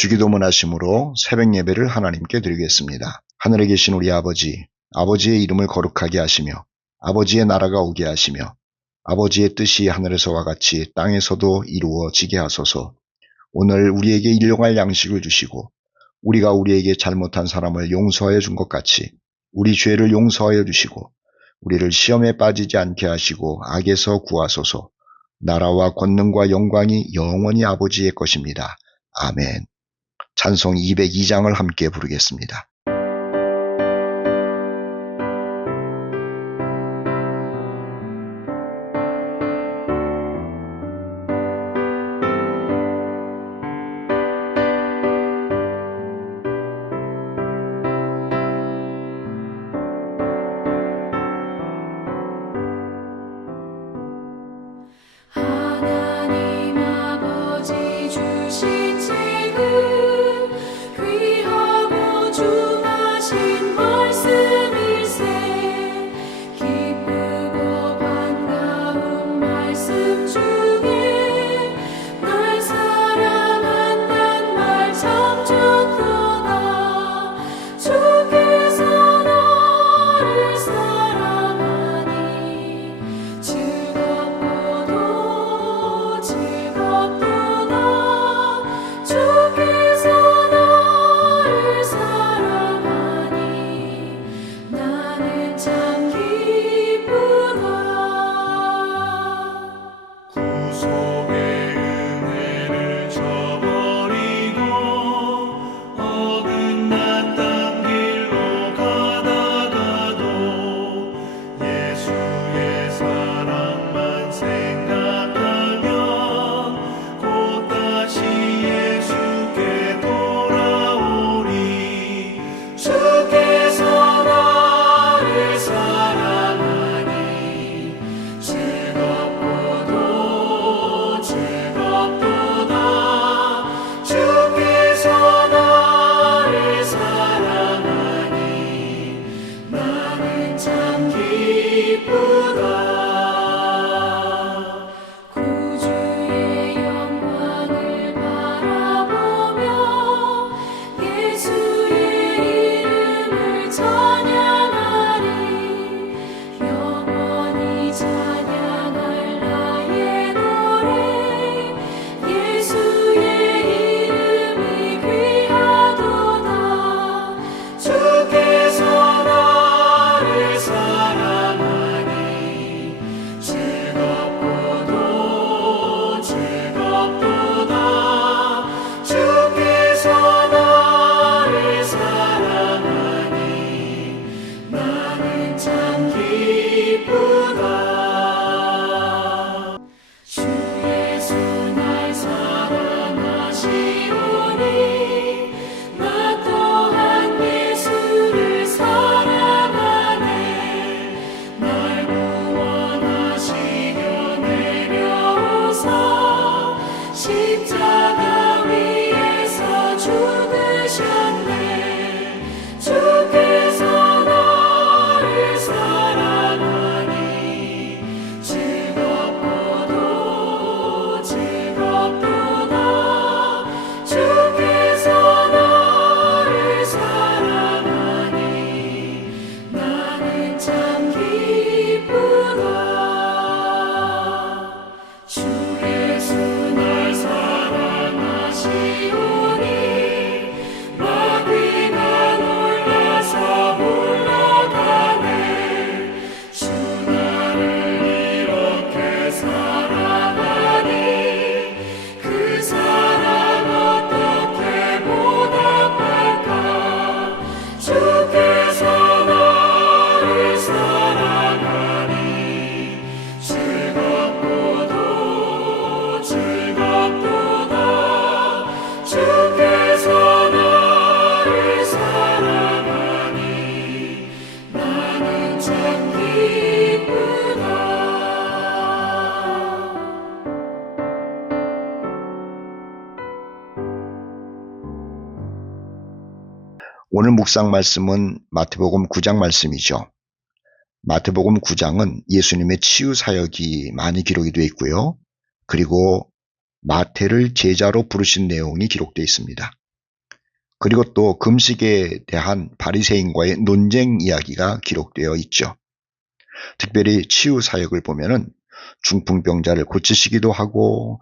주기도문 하심으로 새벽 예배를 하나님께 드리겠습니다. 하늘에 계신 우리 아버지, 아버지의 이름을 거룩하게 하시며 아버지의 나라가 오게 하시며 아버지의 뜻이 하늘에서와 같이 땅에서도 이루어지게 하소서. 오늘 우리에게 일용할 양식을 주시고 우리가 우리에게 잘못한 사람을 용서하여 준 것 같이 우리 죄를 용서하여 주시고 우리를 시험에 빠지지 않게 하시고 악에서 구하소서. 나라와 권능과 영광이 영원히 아버지의 것입니다. 아멘. 찬송 202장을 함께 부르겠습니다. 하나님 아버지 주신 책은 귀하고 중하신 말씀일세. 기쁘고 반가운 말씀 중에 날 사랑한단 말 참 좋도다. 주께서 나를 사랑하니 즐겁도다. 주께서 나를 사랑하니 나는 참 기쁘다. 구속의 은혜를 저버리고 어긋났던 길로 가다가도 예수의 사랑만 생각하면 곧 다시 예수께 돌아오리. 주께서 나를 사랑하니 즐겁도다. 주께서 나를 사랑하니 나는 참 기쁘다. 구주의 영광을 바라보며 예수의 이름을 찬양하리. 영원히 찬양할 나의 노래. 예수의 이름이 귀하도다. 주께서 나를 사랑하니 즐겁도다. 주께서 나를 사랑하니 나는 참 기쁘다. 주 예수 날 사랑하시오니 나 또한 예수를 사랑하네. 날 구원하시려 내려오사 십자가 위에서 죽으셨네. 주께서 나를 사랑하니 즐겁도다. 주께서 나를 사랑하니 나는 참 기쁘다. 주 예수 날 사랑하시오니 마귀가 놀라서 물러가네. 주 나를 이렇게 사랑하니 그 사랑 어떻게 보답할까. 주께서 나를 사랑하니 즐겁도다. 주께서 나를 사랑하니 나는 참 기쁘다. 오늘 묵상 말씀은 마태복음 9장 말씀이죠. 마태복음 9장은 예수님의 치유 사역이 많이 기록이 되어 있고요. 그리고 마태를 제자로 부르신 내용이 기록되어 있습니다. 그리고 또 금식에 대한 바리새인과의 논쟁 이야기가 기록되어 있죠. 특별히 치유 사역을 보면은 중풍병자를 고치시기도 하고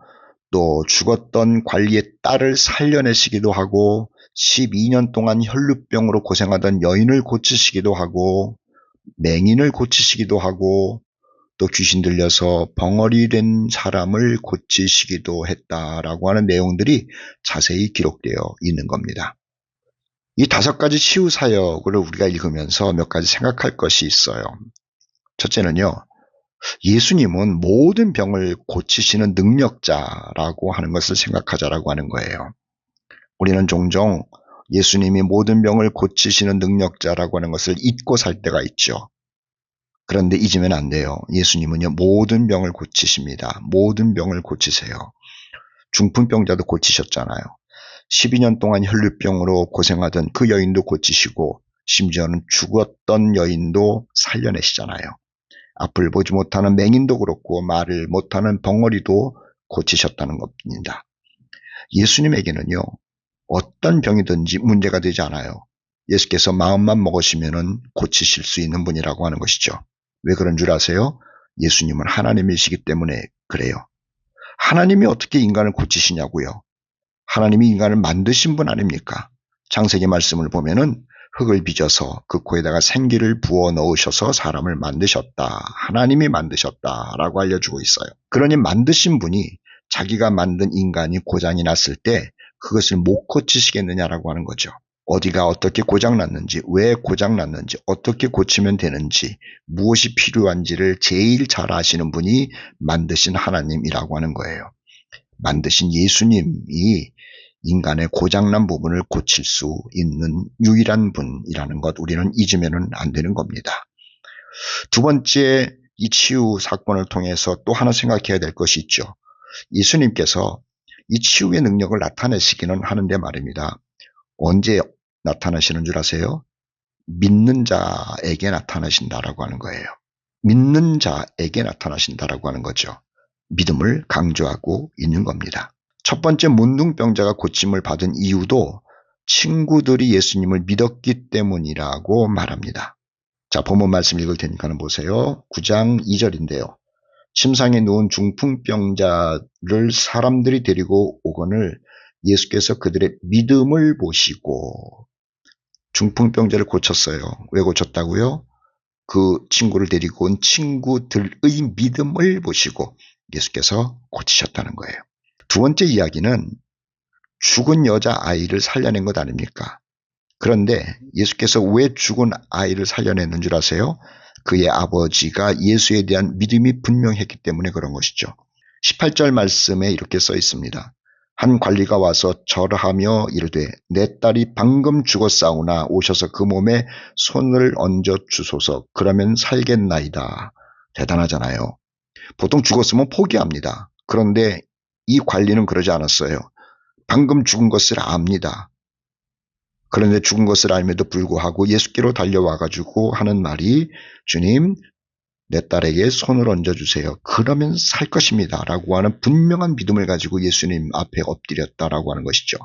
또 죽었던 관리의 딸을 살려내시기도 하고 12년 동안 혈루병으로 고생하던 여인을 고치시기도 하고 맹인을 고치시기도 하고 또 귀신 들려서 벙어리 된 사람을 고치시기도 했다라고 하는 내용들이 자세히 기록되어 있는 겁니다. 이 5가지 치유 사역을 우리가 읽으면서 몇 가지 생각할 것이 있어요. 첫째는요, 예수님은 모든 병을 고치시는 능력자라고 하는 것을 생각하자라고 하는 거예요. 우리는 종종 예수님이 모든 병을 고치시는 능력자라고 하는 것을 잊고 살 때가 있죠. 그런데 잊으면 안 돼요. 예수님은요, 모든 병을 고치십니다. 모든 병을 고치세요. 중풍병자도 고치셨잖아요. 12년 동안 혈루병으로 고생하던 그 여인도 고치시고 심지어는 죽었던 여인도 살려내시잖아요. 앞을 보지 못하는 맹인도 그렇고 말을 못하는 벙어리도 고치셨다는 겁니다. 예수님에게는요, 어떤 병이든지 문제가 되지 않아요. 예수께서 마음만 먹으시면 고치실 수 있는 분이라고 하는 것이죠. 왜 그런 줄 아세요? 예수님은 하나님이시기 때문에 그래요. 하나님이 어떻게 인간을 고치시냐고요? 하나님이 인간을 만드신 분 아닙니까? 창세기 말씀을 보면은 흙을 빚어서 그 코에다가 생기를 부어 넣으셔서 사람을 만드셨다. 하나님이 만드셨다라고 알려주고 있어요. 그러니 만드신 분이 자기가 만든 인간이 고장이 났을 때 그것을 못 고치시겠느냐라고 하는 거죠. 어디가 어떻게 고장났는지, 왜 고장났는지, 어떻게 고치면 되는지, 무엇이 필요한지를 제일 잘 아시는 분이 만드신 하나님이라고 하는 거예요. 만드신 예수님이 인간의 고장난 부분을 고칠 수 있는 유일한 분이라는 것, 우리는 잊으면 안 되는 겁니다. 두 번째, 이 치유 사건을 통해서 또 하나 생각해야 될 것이 있죠. 예수님께서 이 치유의 능력을 나타내시기는 하는데 말입니다. 언제 나타나시는 줄 아세요? 믿는 자에게 나타나신다라고 하는 거예요. 믿는 자에게 나타나신다라고 하는 거죠. 믿음을 강조하고 있는 겁니다. 첫 번째 문둥병자가 고침을 받은 이유도 친구들이 예수님을 믿었기 때문이라고 말합니다. 자, 본문 말씀 읽을 테니까 보세요. 9장 2절인데요. 침상에 누운 중풍병자를 사람들이 데리고 오거늘 예수께서 그들의 믿음을 보시고 중풍병자를 고쳤어요. 왜 고쳤다고요? 그 친구를 데리고 온 친구들의 믿음을 보시고 예수께서 고치셨다는 거예요. 두 번째 이야기는 죽은 여자아이를 살려낸 것 아닙니까? 그런데 예수께서 왜 죽은 아이를 살려냈는 줄 아세요? 그의 아버지가 예수에 대한 믿음이 분명했기 때문에 그런 것이죠. 18절 말씀에 이렇게 써 있습니다. 한 관리가 와서 절하며 이르되 내 딸이 방금 죽었사오나 오셔서 그 몸에 손을 얹어 주소서. 그러면 살겠나이다. 대단하잖아요. 보통 죽었으면 포기합니다. 그런데 이 관리는 그러지 않았어요. 방금 죽은 것을 압니다. 그런데 죽은 것을 알면도 불구하고 예수께로 달려와가지고 하는 말이 주님, 내 딸에게 손을 얹어주세요. 그러면 살 것입니다. 라고 하는 분명한 믿음을 가지고 예수님 앞에 엎드렸다라고 하는 것이죠.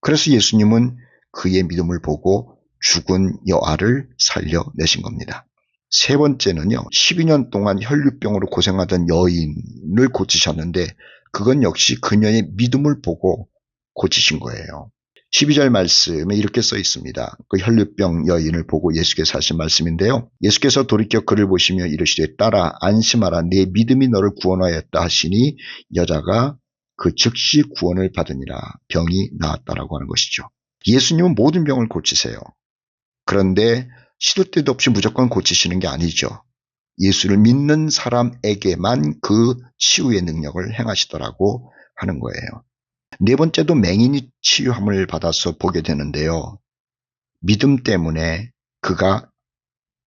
그래서 예수님은 그의 믿음을 보고 죽은 여아를 살려내신 겁니다. 세 번째는요. 12년 동안 혈루병으로 고생하던 여인을 고치셨는데 그건 역시 그녀의 믿음을 보고 고치신 거예요. 12절 말씀에 이렇게 써 있습니다. 그 혈루병 여인을 보고 예수께서 하신 말씀인데요. 예수께서 돌이켜 그를 보시며 이르시되 딸아 안심하라 내 믿음이 너를 구원하였다 하시니 여자가 그 즉시 구원을 받으니라 병이 나았다라고 하는 것이죠. 예수님은 모든 병을 고치세요. 그런데 시도 때도 없이 무조건 고치시는 게 아니죠. 예수를 믿는 사람에게만 그 치유의 능력을 행하시더라고 하는 거예요. 네 번째도 맹인이 치유함을 받아서 보게 되는데요. 믿음 때문에 그가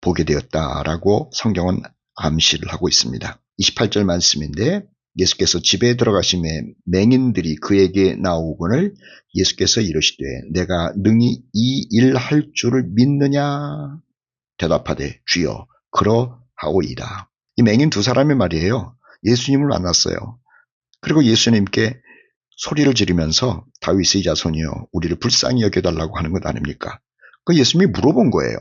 보게 되었다라고 성경은 암시를 하고 있습니다. 28절 말씀인데 예수께서 집에 들어가심에 맹인들이 그에게 나오거늘 예수께서 이르시되 내가 능히 이 일 할 줄을 믿느냐 대답하되 주여 그러하오이다. 이 맹인 두 사람의 말이에요. 예수님을 만났어요. 그리고 예수님께 소리를 지르면서 다윗의 자손이여 우리를 불쌍히 여겨달라고 하는 것 아닙니까? 그 예수님이 물어본 거예요.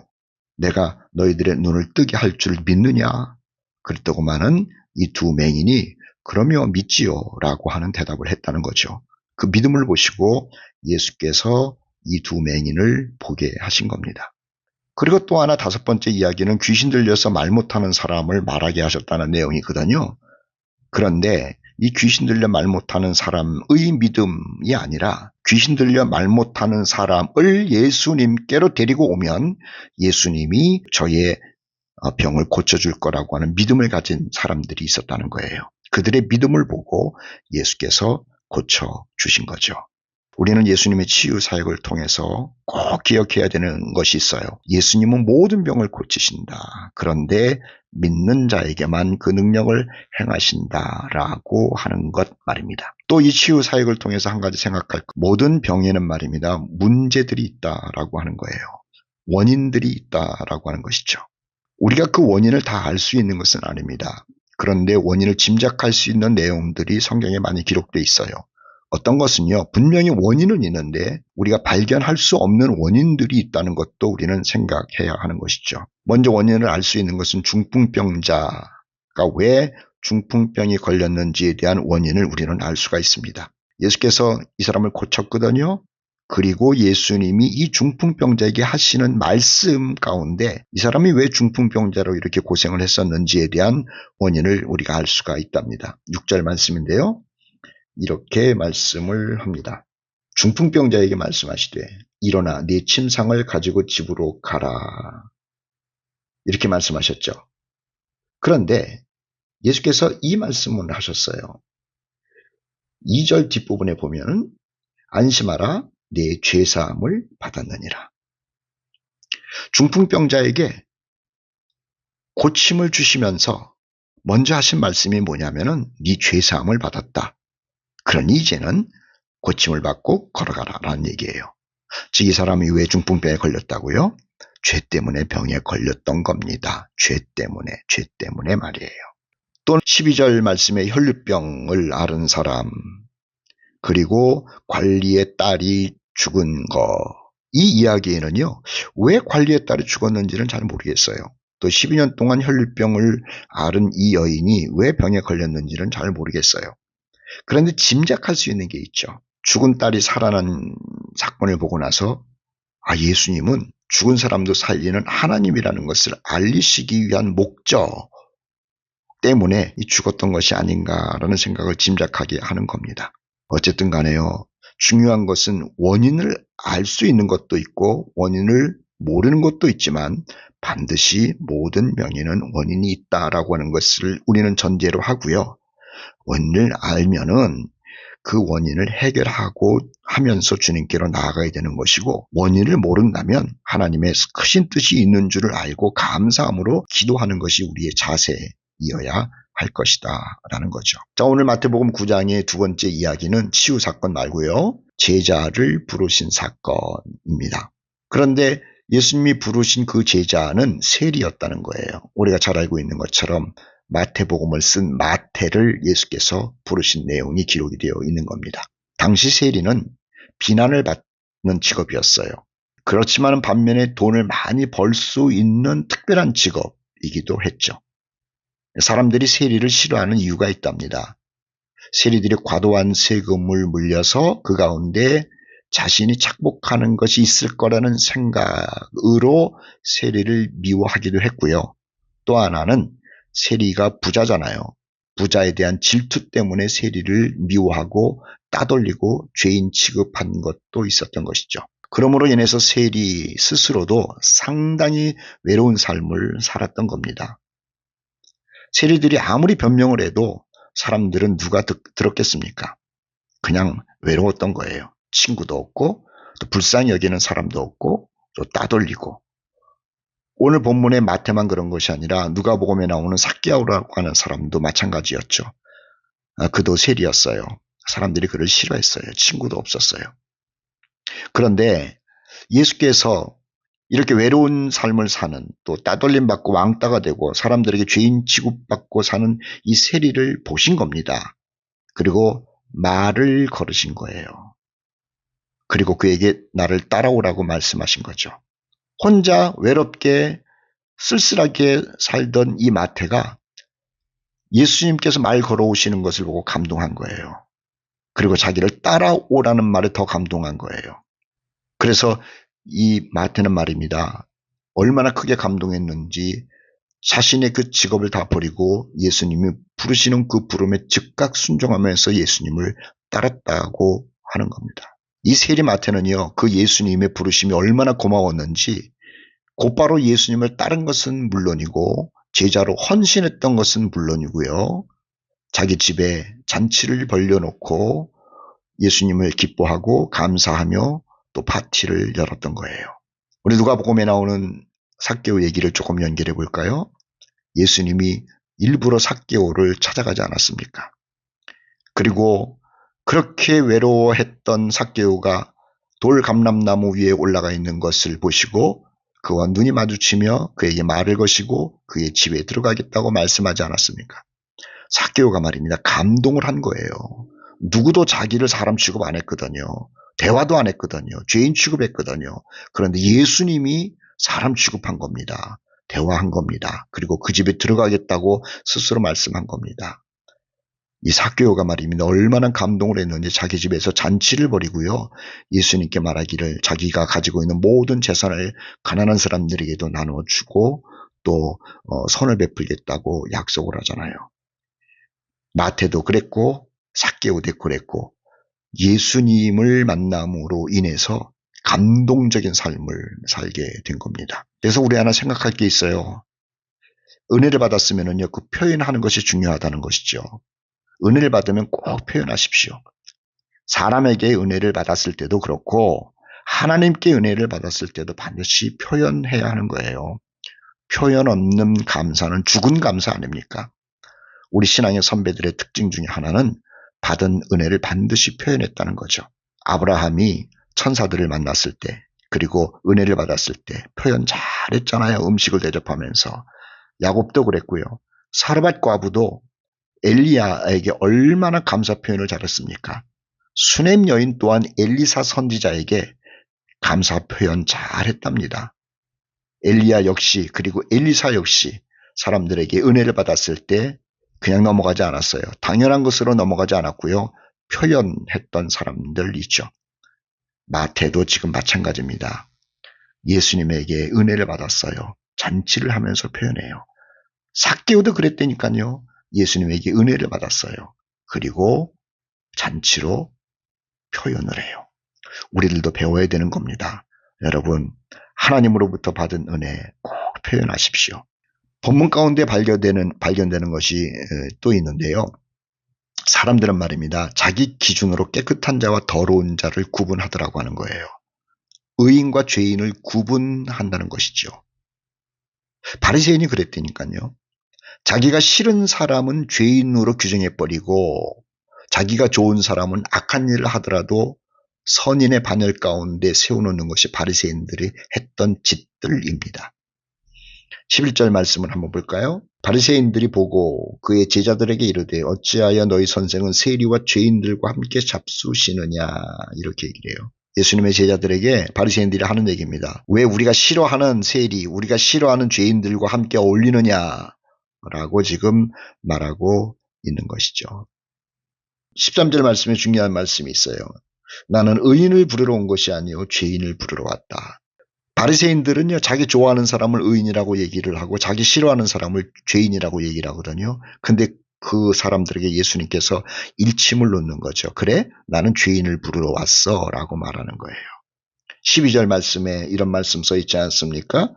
내가 너희들의 눈을 뜨게 할 줄 믿느냐? 그랬더구만은 이 두 맹인이 그러며 믿지요 라고 하는 대답을 했다는 거죠. 그 믿음을 보시고 예수께서 이 두 맹인을 보게 하신 겁니다. 그리고 또 하나 다섯 번째 이야기는 귀신 들려서 말 못하는 사람을 말하게 하셨다는 내용이거든요. 그런데 이 귀신 들려 말 못하는 사람의 믿음이 아니라 귀신 들려 말 못하는 사람을 예수님께로 데리고 오면 예수님이 저의 병을 고쳐줄 거라고 하는 믿음을 가진 사람들이 있었다는 거예요. 그들의 믿음을 보고 예수께서 고쳐주신 거죠. 우리는 예수님의 치유 사역을 통해서 꼭 기억해야 되는 것이 있어요. 예수님은 모든 병을 고치신다. 그런데 믿는 자에게만 그 능력을 행하신다라고 하는 것 말입니다. 또 이 치유 사역을 통해서 한 가지 생각할 모든 병에는 말입니다. 문제들이 있다라고 하는 거예요. 원인들이 있다라고 하는 것이죠. 우리가 그 원인을 다 알 수 있는 것은 아닙니다. 그런데 원인을 짐작할 수 있는 내용들이 성경에 많이 기록되어 있어요. 어떤 것은요, 분명히 원인은 있는데 우리가 발견할 수 없는 원인들이 있다는 것도 우리는 생각해야 하는 것이죠. 먼저 원인을 알 수 있는 것은 중풍병자가 왜 중풍병이 걸렸는지에 대한 원인을 우리는 알 수가 있습니다. 예수께서 이 사람을 고쳤거든요. 그리고 예수님이 이 중풍병자에게 하시는 말씀 가운데 이 사람이 왜 중풍병자로 이렇게 고생을 했었는지에 대한 원인을 우리가 알 수가 있답니다. 6절 말씀인데요. 이렇게 말씀을 합니다. 중풍병자에게 말씀하시되 일어나 네 침상을 가지고 집으로 가라. 이렇게 말씀하셨죠. 그런데 예수께서 이 말씀을 하셨어요. 2절 뒷부분에 보면 안심하라 네 죄사함을 받았느니라. 중풍병자에게 고침을 주시면서 먼저 하신 말씀이 뭐냐면은 네 죄사함을 받았다. 그러니 이제는 고침을 받고 걸어가라라는 얘기예요. 즉 이 사람이 왜 중풍병에 걸렸다고요? 죄 때문에 병에 걸렸던 겁니다. 죄 때문에 말이에요. 또 12절 말씀에 혈류병을 앓은 사람, 그리고 관리의 딸이 죽은 거, 이 이야기에는요, 왜 관리의 딸이 죽었는지는 잘 모르겠어요. 또 12년 동안 혈류병을 앓은 이 여인이 왜 병에 걸렸는지는 잘 모르겠어요. 그런데 짐작할 수 있는 게 있죠. 죽은 딸이 살아난 사건을 보고 나서 예수님은 죽은 사람도 살리는 하나님이라는 것을 알리시기 위한 목적 때문에 죽었던 것이 아닌가라는 생각을 짐작하게 하는 겁니다. 어쨌든 간에요. 중요한 것은 원인을 알 수 있는 것도 있고 원인을 모르는 것도 있지만 반드시 모든 병에는 원인이 있다라고 하는 것을 우리는 전제로 하고요. 원인을 알면은 그 원인을 해결하고 하면서 주님께로 나아가야 되는 것이고 원인을 모른다면 하나님의 크신 뜻이 있는 줄을 알고 감사함으로 기도하는 것이 우리의 자세이어야 할 것이다 라는 거죠. 자, 오늘 마태복음 9장의 두 번째 이야기는 치유 사건 말고요. 제자를 부르신 사건입니다. 그런데 예수님이 부르신 그 제자는 세리였다는 거예요. 우리가 잘 알고 있는 것처럼 마태복음을 쓴 마태를 예수께서 부르신 내용이 기록이 되어 있는 겁니다. 당시 세리는 비난을 받는 직업이었어요. 그렇지만 반면에 돈을 많이 벌 수 있는 특별한 직업이기도 했죠. 사람들이 세리를 싫어하는 이유가 있답니다. 세리들이 과도한 세금을 물려서 그 가운데 자신이 착복하는 것이 있을 거라는 생각으로 세리를 미워하기도 했고요. 또 하나는 세리가 부자잖아요. 부자에 대한 질투 때문에 세리를 미워하고 따돌리고 죄인 취급한 것도 있었던 것이죠. 그러므로 인해서 세리 스스로도 상당히 외로운 삶을 살았던 겁니다. 세리들이 아무리 변명을 해도 사람들은 누가 들었겠습니까? 그냥 외로웠던 거예요. 친구도 없고 또 불쌍히 여기는 사람도 없고 또 따돌리고. 오늘 본문의 마태만 그런 것이 아니라 누가복음에 나오는 삭개오라고 하는 사람도 마찬가지였죠. 그도 세리였어요. 사람들이 그를 싫어했어요. 친구도 없었어요. 그런데 예수께서 이렇게 외로운 삶을 사는 또 따돌림 받고 왕따가 되고 사람들에게 죄인 취급받고 사는 이 세리를 보신 겁니다. 그리고 말을 걸으신 거예요. 그리고 그에게 나를 따라오라고 말씀하신 거죠. 혼자 외롭게 쓸쓸하게 살던 이 마태가 예수님께서 말 걸어오시는 것을 보고 감동한 거예요. 그리고 자기를 따라오라는 말에 더 감동한 거예요. 그래서 이 마태는 말입니다. 얼마나 크게 감동했는지 자신의 그 직업을 다 버리고 예수님이 부르시는 그 부름에 즉각 순종하면서 예수님을 따랐다고 하는 겁니다. 이 세리 마태는요, 그 예수님의 부르심이 얼마나 고마웠는지 곧바로 예수님을 따른 것은 물론이고 제자로 헌신했던 것은 물론이고요. 자기 집에 잔치를 벌려놓고 예수님을 기뻐하고 감사하며 또 파티를 열었던 거예요. 우리 누가복음에 나오는 삭개오 얘기를 조금 연결해 볼까요? 예수님이 일부러 삭개오를 찾아가지 않았습니까? 그리고 그렇게 외로워했던 삭개오가 돌 감람나무 위에 올라가 있는 것을 보시고 그와 눈이 마주치며 그에게 말을 거시고 그의 집에 들어가겠다고 말씀하지 않았습니까? 삭개오가 말입니다. 감동을 한 거예요. 누구도 자기를 사람 취급 안 했거든요. 대화도 안 했거든요. 죄인 취급했거든요. 그런데 예수님이 사람 취급한 겁니다. 대화한 겁니다. 그리고 그 집에 들어가겠다고 스스로 말씀한 겁니다. 이 삭개오가 말입니다. 얼마나 감동을 했는지 자기 집에서 잔치를 벌이고요. 예수님께 말하기를 자기가 가지고 있는 모든 재산을 가난한 사람들에게도 나눠주고 또 선을 베풀겠다고 약속을 하잖아요. 마태도 그랬고 삭개오도 그랬고 예수님을 만남으로 인해서 감동적인 삶을 살게 된 겁니다. 그래서 우리 하나 생각할 게 있어요. 은혜를 받았으면은요, 그 표현하는 것이 중요하다는 것이죠. 은혜를 받으면 꼭 표현하십시오. 사람에게 은혜를 받았을 때도 그렇고 하나님께 은혜를 받았을 때도 반드시 표현해야 하는 거예요. 표현 없는 감사는 죽은 감사 아닙니까? 우리 신앙의 선배들의 특징 중에 하나는 받은 은혜를 반드시 표현했다는 거죠. 아브라함이 천사들을 만났을 때 그리고 은혜를 받았을 때 표현 잘했잖아요. 음식을 대접하면서. 야곱도 그랬고요. 사르밧 과부도 엘리야에게 얼마나 감사 표현을 잘했습니까? 수넴 여인 또한 엘리사 선지자에게 감사 표현 잘했답니다. 엘리야 역시 그리고 엘리사 역시 사람들에게 은혜를 받았을 때 그냥 넘어가지 않았어요. 당연한 것으로 넘어가지 않았고요. 표현했던 사람들 있죠. 마태도 지금 마찬가지입니다. 예수님에게 은혜를 받았어요. 잔치를 하면서 표현해요. 삭개오도 그랬다니까요. 예수님에게 은혜를 받았어요. 그리고 잔치로 표현을 해요. 우리들도 배워야 되는 겁니다. 여러분, 하나님으로부터 받은 은혜 꼭 표현하십시오. 본문 가운데 발견되는 것이 또 있는데요. 사람들은 말입니다. 자기 기준으로 깨끗한 자와 더러운 자를 구분하더라고 하는 거예요. 의인과 죄인을 구분한다는 것이죠. 바리새인이 그랬다니까요. 자기가 싫은 사람은 죄인으로 규정해버리고 자기가 좋은 사람은 악한 일을 하더라도 선인의 반열 가운데 세워놓는 것이 바리새인들이 했던 짓들입니다. 11절 말씀을 한번 볼까요? 바리새인들이 보고 그의 제자들에게 이르되 어찌하여 너희 선생은 세리와 죄인들과 함께 잡수시느냐 이렇게 얘기를 해요. 예수님의 제자들에게 바리새인들이 하는 얘기입니다. 왜 우리가 싫어하는 세리, 우리가 싫어하는 죄인들과 함께 어울리느냐라고 지금 말하고 있는 것이죠. 13절 말씀에 중요한 말씀이 있어요. 나는 의인을 부르러 온 것이 아니요 죄인을 부르러 왔다. 바리새인들은요, 자기 좋아하는 사람을 의인이라고 얘기를 하고 자기 싫어하는 사람을 죄인이라고 얘기를 하거든요. 근데 그 사람들에게 예수님께서 일침을 놓는 거죠. 그래? 나는 죄인을 부르러 왔어 라고 말하는 거예요. 12절 말씀에 이런 말씀 써 있지 않습니까?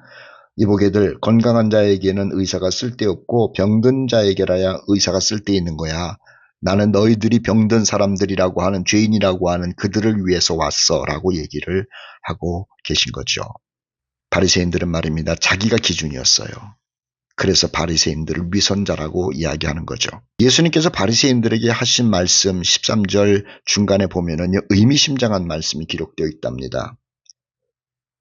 이보게들 건강한 자에게는 의사가 쓸데없고 병든 자에게라야 의사가 쓸데있는 거야. 나는 너희들이 병든 사람들이라고 하는 죄인이라고 하는 그들을 위해서 왔어 라고 얘기를 하고 계신 거죠. 바리새인들은 말입니다. 자기가 기준이었어요. 그래서 바리새인들을 위선자라고 이야기하는 거죠. 예수님께서 바리새인들에게 하신 말씀 13절 중간에 보면은요, 의미심장한 말씀이 기록되어 있답니다.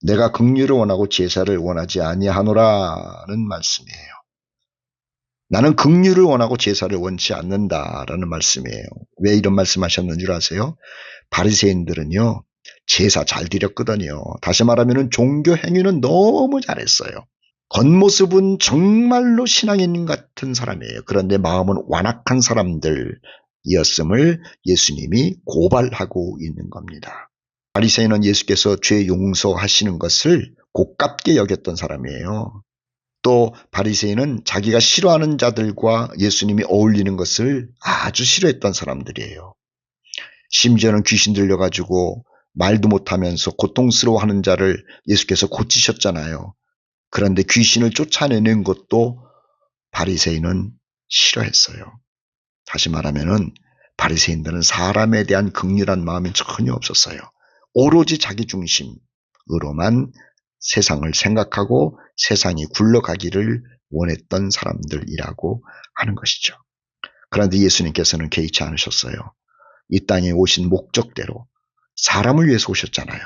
내가 긍휼을 원하고 제사를 원하지 아니하노라는 말씀이에요. 나는 긍휼을 원하고 제사를 원치 않는다라는 말씀이에요. 왜 이런 말씀하셨는 줄 아세요? 바리새인들은요, 제사 잘 드렸거든요. 다시 말하면 종교 행위는 너무 잘했어요. 겉모습은 정말로 신앙인 같은 사람이에요. 그런데 마음은 완악한 사람들이었음을 예수님이 고발하고 있는 겁니다. 바리새인은 예수께서 죄 용서하시는 것을 고깝게 여겼던 사람이에요. 또 바리새인은 자기가 싫어하는 자들과 예수님이 어울리는 것을 아주 싫어했던 사람들이에요. 심지어는 귀신 들려가지고 말도 못하면서 고통스러워하는 자를 예수께서 고치셨잖아요. 그런데 귀신을 쫓아내는 것도 바리새인은 싫어했어요. 다시 말하면은 바리새인들은 사람에 대한 긍휼한 마음이 전혀 없었어요. 오로지 자기 중심으로만 세상을 생각하고 세상이 굴러가기를 원했던 사람들이라고 하는 것이죠. 그런데 예수님께서는 개의치 않으셨어요. 이 땅에 오신 목적대로 사람을 위해서 오셨잖아요.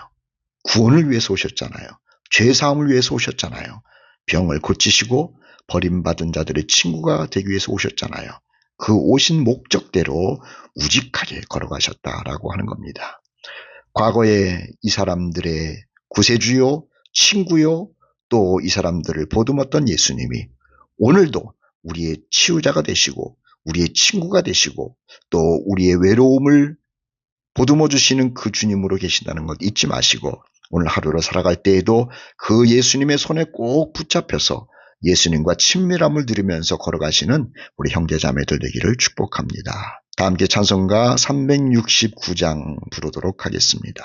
구원을 위해서 오셨잖아요. 죄사함을 위해서 오셨잖아요. 병을 고치시고 버림받은 자들의 친구가 되기 위해서 오셨잖아요. 그 오신 목적대로 우직하게 걸어가셨다라고 하는 겁니다. 과거에 이 사람들의 구세주요, 친구요, 또 이 사람들을 보듬었던 예수님이 오늘도 우리의 치유자가 되시고 우리의 친구가 되시고 또 우리의 외로움을 보듬어 주시는 그 주님으로 계신다는 것 잊지 마시고 오늘 하루를 살아갈 때에도 그 예수님의 손에 꼭 붙잡혀서 예수님과 친밀함을 누리면서 걸어가시는 우리 형제자매들 되기를 축복합니다. 다 함께 찬송가 369장 부르도록 하겠습니다.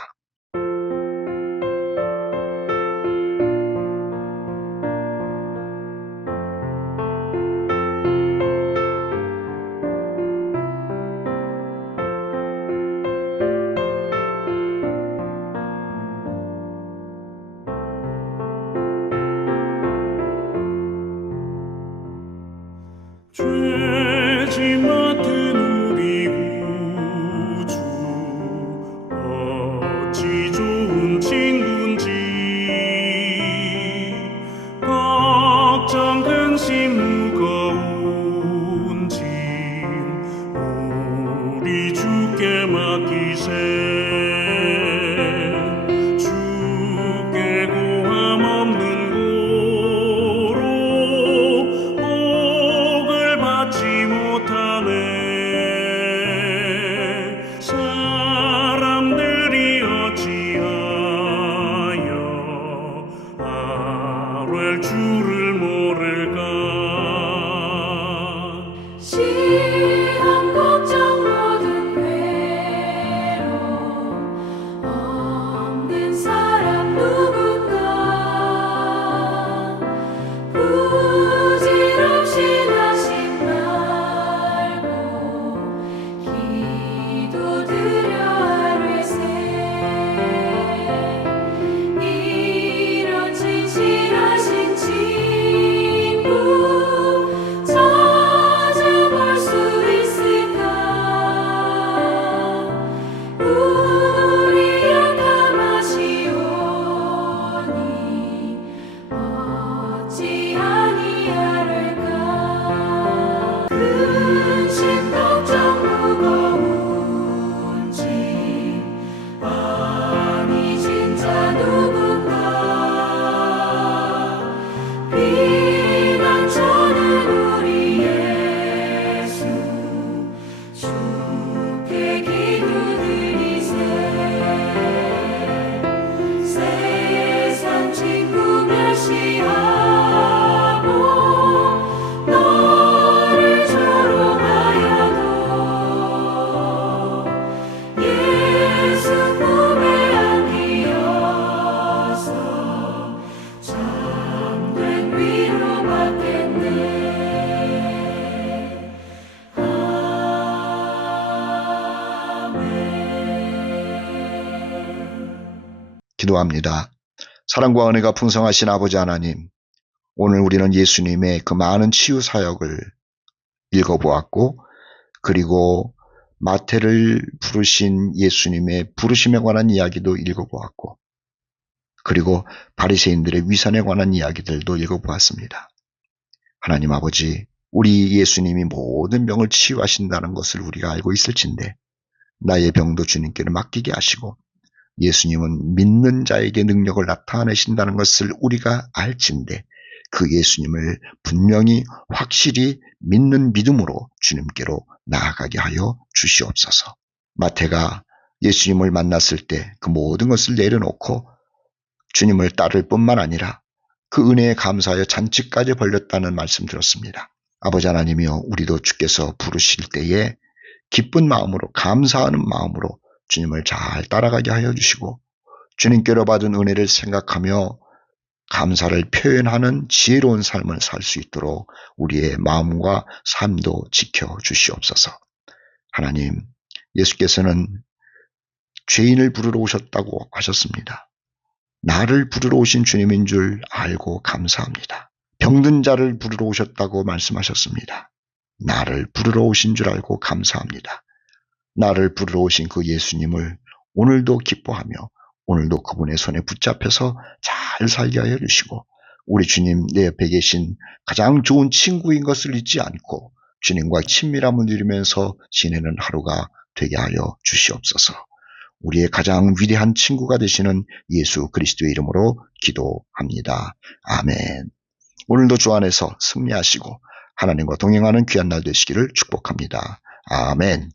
죄지 맡은 우리 구주 어찌 좋은 친구인지 걱정 근심 무거운 짐 우리 주께 맡기세 주께 고함 없는 받지 못하네 사람들이 어찌하여 아뢰 주를 모를까 시험 걱정 모든 괴로움 없는 사람 누군가 부질없이 나신 말고 기도드려 아뢰세 이런 진실하신 친구 찾아볼 수 있을까 우리 약함 아시오니 어찌 아니하를까 근심 걱정 무거운 짐 아니 진짜 누군가 피난처는 우리 예수 주께 기도드리세 세상 친구 멸시하고 너를 조롱하여도 예수 품에 안기어서 참된 위로받겠네 기도합니다. 사랑과 은혜가 풍성하신 아버지 하나님, 오늘 우리는 예수님의 그 많은 치유 사역을 읽어보았고 그리고 마태를 부르신 예수님의 부르심에 관한 이야기도 읽어보았고 그리고 바리새인들의 위선에 관한 이야기들도 읽어보았습니다. 하나님 아버지, 우리 예수님이 모든 병을 치유하신다는 것을 우리가 알고 있을진데 나의 병도 주님께로 맡기게 하시고 예수님은 믿는 자에게 능력을 나타내신다는 것을 우리가 알진데 그 예수님을 분명히 확실히 믿는 믿음으로 주님께로 나아가게 하여 주시옵소서. 마태가 예수님을 만났을 때 그 모든 것을 내려놓고 주님을 따를 뿐만 아니라 그 은혜에 감사하여 잔치까지 벌렸다는 말씀 들었습니다. 아버지 하나님이여, 우리도 주께서 부르실 때에 기쁜 마음으로, 감사하는 마음으로 주님을 잘 따라가게 하여 주시고 주님께로 받은 은혜를 생각하며 감사를 표현하는 지혜로운 삶을 살 수 있도록 우리의 마음과 삶도 지켜 주시옵소서. 하나님, 예수께서는 죄인을 부르러 오셨다고 하셨습니다. 나를 부르러 오신 주님인 줄 알고 감사합니다. 병든 자를 부르러 오셨다고 말씀하셨습니다. 나를 부르러 오신 줄 알고 감사합니다. 나를 부르러 오신 그 예수님을 오늘도 기뻐하며 오늘도 그분의 손에 붙잡혀서 잘 살게 하여 주시고 우리 주님 내 옆에 계신 가장 좋은 친구인 것을 잊지 않고 주님과 친밀함을 누리면서 지내는 하루가 되게 하여 주시옵소서. 우리의 가장 위대한 친구가 되시는 예수 그리스도의 이름으로 기도합니다. 아멘. 오늘도 주 안에서 승리하시고 하나님과 동행하는 귀한 날 되시기를 축복합니다. 아멘.